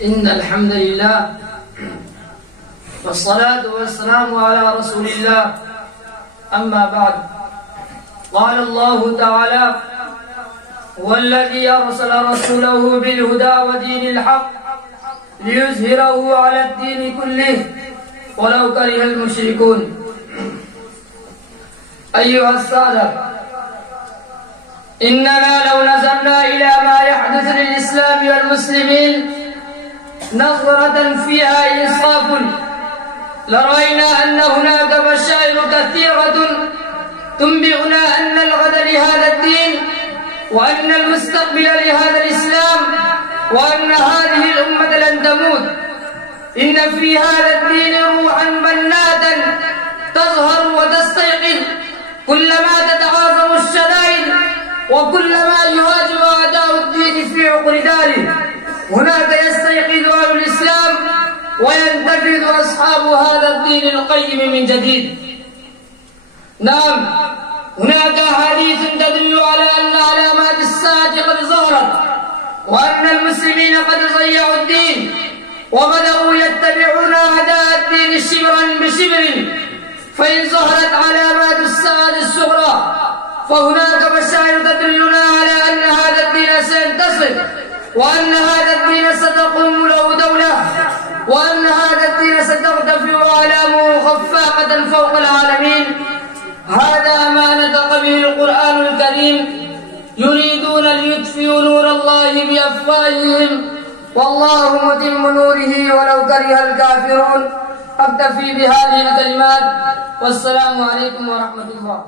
إن الحمد لله والصلاة والسلام على رسول الله. أما بعد، قال الله تعالى: هو الذي أرسل رسوله بالهدى ودين الحق ليظهره على الدين كله ولو كره المشركون. أيها السادة، إننا لو نظرنا إلى ما يحدث للإسلام والمسلمين نظرة فيها إنصاف لرأينا أن هناك بشائر كثيرة تنبئنا أن الغد لهذا الدين، وأن المستقبل لهذا الإسلام، وأن هذه الأمة لن تموت. إن في هذا الدين روحا بناتا تظهر وتستيقظ كلما تتعاظم الشدائد، وكلما يهاجم أعداء الدين في عقر داره. هناك يستيقظ أهل الإسلام وينتفض أصحاب هذا الدين القيم من جديد. نعم، هناك أحاديث تدل على أن علامات الساعة قد ظهرت، وأن المسلمين قد ضيعوا الدين وبدأوا يتبعون أعداء الدين شبرا بشبر. فإن ظهرت علامات الساعة الصغرى فهناك بشائر تدلنا على أن هذا الدين سينتصر، وأن هذا الدين ستقوم له دولة، وأن هذا الدين سترتفع أعلامه خفاقة فوق العالمين. هذا ما نطق به القرآن الكريم: يريدون ليطفئوا نور الله بأفواههم والله متم نوره ولو كره الكافرون. أكتفي بهذه الكلمات، والسلام عليكم ورحمة الله.